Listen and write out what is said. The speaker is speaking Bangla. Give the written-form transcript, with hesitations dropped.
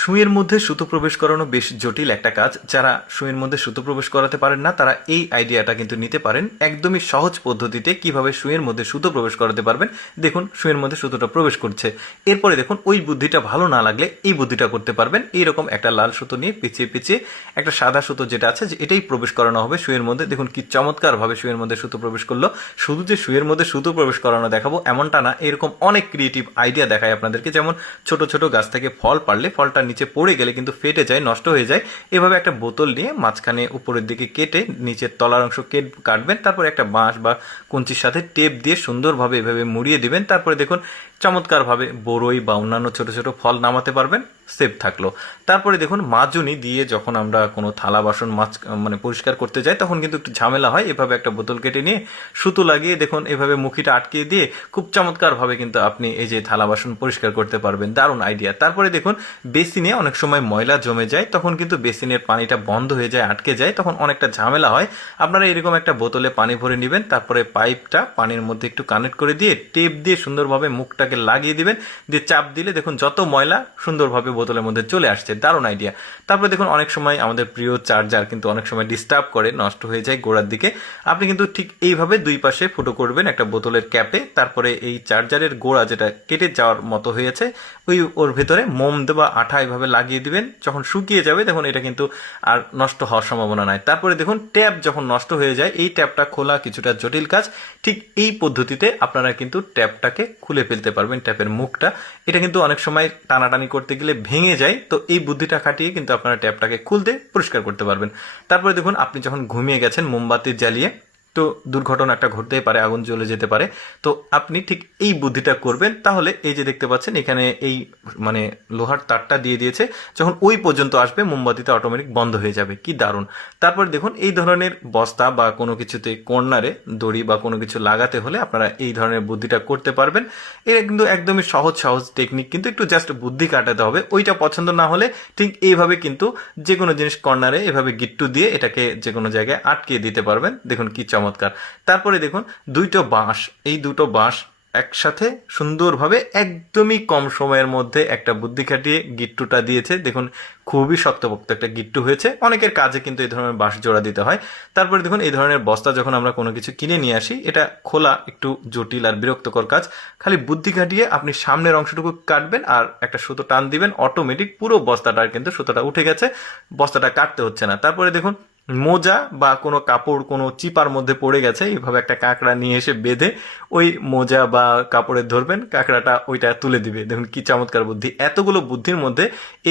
সুইয়ের মধ্যে সুতো প্রবেশ করানো বেশ জটিল একটা কাজ। যারা সুইয়ের মধ্যে সুতো প্রবেশ করাতে পারেন না তারা এই আইডিয়াটা কিন্তু নিতে পারেন একদমই সহজ পদ্ধতিতে কিভাবে সুইয়ের মধ্যে সুতো প্রবেশ করাতে পারবেন। দেখুন সুইয়ের মধ্যে সুতোটা প্রবেশ করছে, এরপরে দেখুন ওই বুদ্ধিটা ভালো না লাগলে এই বুদ্ধিটা করতে পারবেন। এইরকম একটা লাল সুতো নিয়ে পিছিয়ে পিছিয়ে একটা সাদা সুতো যেটা আছে যে এটাই প্রবেশ করানো হবে সুইয়ের মধ্যে। দেখুন কি চমৎকার ভাবে সুইয়ের মধ্যে সুতো প্রবেশ করলো। শুধু যে সুইয়ের মধ্যে সুতো প্রবেশ করানো দেখাবো এমনটা না, এরকম অনেক ক্রিয়েটিভ আইডিয়া দেখায় আপনাদেরকে। যেমন ছোট ছোট গাছ থেকে ফল পারলে ফলটা নিচে পড়ে গেলে কিন্তু ফেটে যায়, নষ্ট হয়ে যায়। এভাবে একটা বোতল নিয়ে মাঝখানে উপরের দিকে কেটে নিচের তলার অংশ কাটবেন, তারপরে একটা বাঁশ বা কঞ্চির সাথে টেপ দিয়ে সুন্দরভাবে এভাবে মুড়িয়ে দিবেন। তারপরে দেখুন চমৎকারভাবে বড়ই বা অন্যান্য ছোট ছোট ফল নামাতে পারবেন, সেফ থাকলো। তারপরে দেখুন মাজুনি দিয়ে যখন আমরা কোনো থালা বাসন মাছ পরিষ্কার করতে যাই তখন কিন্তু একটু ঝামেলা হয়। এভাবে একটা বোতল কেটে নিয়ে সুতো লাগিয়ে দেখুন এভাবে মুখিটা আটকে দিয়ে খুব চমৎকারভাবে কিন্তু আপনি এই যে থালা বাসন পরিষ্কার করতে পারবেন। দারুণ আইডিয়া। তারপরে দেখুন বেসিনে অনেক সময় ময়লা জমে যায়, তখন কিন্তু বেসিনের পানিটা বন্ধ হয়ে যায়, আটকে যায়, তখন অনেকটা ঝামেলা হয়। আপনারা এরকম একটা বোতলে পানি ভরে নেবেন, তারপরে পাইপটা পানির মধ্যে একটু কানেক্ট করে দিয়ে টেপ দিয়ে সুন্দরভাবে মুখটাকে লাগিয়ে দিবেন, দিয়ে চাপ দিলে দেখুন যত ময়লা সুন্দরভাবে বোতলের মধ্যে চলে আসছে। দারুণ আইডিয়া। তারপরে দেখুন অনেক সময় আমাদের প্রিয় চার্জার কিন্তু অনেক সময় ডিস্টার্ব করে, নষ্ট হয়ে যায় গোড়ার দিকে। আপনি কিন্তু ঠিক এইভাবে দুই পাশে ফুটো করবেন একটা বোতলের ক্যাপে, তারপরে এই চার্জারের গোড়া যেটা কেটে যাওয়ার মতো হয়েছে ওর ভেতরে মোম বা আঠা এইভাবে লাগিয়ে দিবেন। যখন শুকিয়ে যাবে দেখুন এটা কিন্তু আর নষ্ট হওয়ার সম্ভাবনা নাই। তারপরে দেখুন ট্যাপ যখন নষ্ট হয়ে যায়, এই ট্যাপটা খোলা কিছুটা জটিল কাজ, ঠিক এই পদ্ধতিতে আপনারা কিন্তু ট্যাপটাকে খুলে ফেলতে পারবেন, ট্যাপের মুখটা। এটা কিন্তু অনেক সময় টানাটানি করতে গেলে ভেঙে যায়, তো এই বুদ্ধিটা খাটিয়ে কিন্তু আপনারা ট্যাপটাকে খুলতে পরিষ্কার করতে পারবেন। তারপরে দেখুন আপনি যখন ঘুমিয়ে গেছেন মোমবাতি জ্বালিয়ে, তো দুর্ঘটনা একটা ঘটতেই পারে, আগুন জ্বলে যেতে পারে, তো আপনি ঠিক এই বুদ্ধিটা করবেন। তাহলে এই যে দেখতে পাচ্ছেন এখানে এই লোহার তারটা দিয়ে দিয়েছে, যখন ওই পর্যন্ত আসবে মোমবাতিটা অটোমেটিক বন্ধ হয়ে যাবে। কি দারুণ। তারপর দেখুন এই ধরনের বস্তা বা কোনো কিছুতে কর্নারে দড়ি বা কোনো কিছু লাগাতে হলে আপনারা এই ধরনের বুদ্ধিটা করতে পারবেন। এটা কিন্তু একদমই সহজ সহজ টেকনিক, কিন্তু একটু জাস্ট বুদ্ধি কাটাতে হবে। ওইটা পছন্দ না হলে ঠিক এইভাবে কিন্তু যে কোনো জিনিস কর্নারে এভাবে গিট্টু দিয়ে এটাকে যে কোনো জায়গায় আটকে দিতে পারবেন। দেখুন কি চমৎকার। তারপরে দেখুন এই দুটো বাঁশ একসাথে সুন্দরভাবে একদমই কম সময়ের মধ্যে একটা বুদ্ধি খাটিয়ে গিট্টুটা দিয়েছে। দেখুন খুবই শক্তপোক্ত একটা গিট্টু হয়েছে। অনেকের কাজে কিন্তু এই ধরনের বাঁশ জোড়া দিতে হয়। তারপরে দেখুন এই ধরনের বস্তা যখন আমরা কোনো কিছু কিনে নিয়ে আসি, এটা খোলা একটু জটিল আর বিরক্তকর কাজ। খালি বুদ্ধি খাটিয়ে আপনি সামনের অংশটুকু কাটবেন আর একটা সুতো টান দিবেন, অটোমেটিক পুরো বস্তাটার কিন্তু সুতোটা উঠে গেছে, বস্তাটা কাটতে হচ্ছে না। তারপরে দেখুন মোজা বা কোনো কাপড় কোনো চিপার মধ্যে পড়ে গেছে, এইভাবে একটা কাঁকড়া নিয়ে এসে বেঁধে ওই মোজা বা কাপড়ে ধরবেন, কাঁকড়াটা ওইটা তুলে দিবে। দেখুন কি চমৎকার বুদ্ধি। এতগুলো বুদ্ধির মধ্যে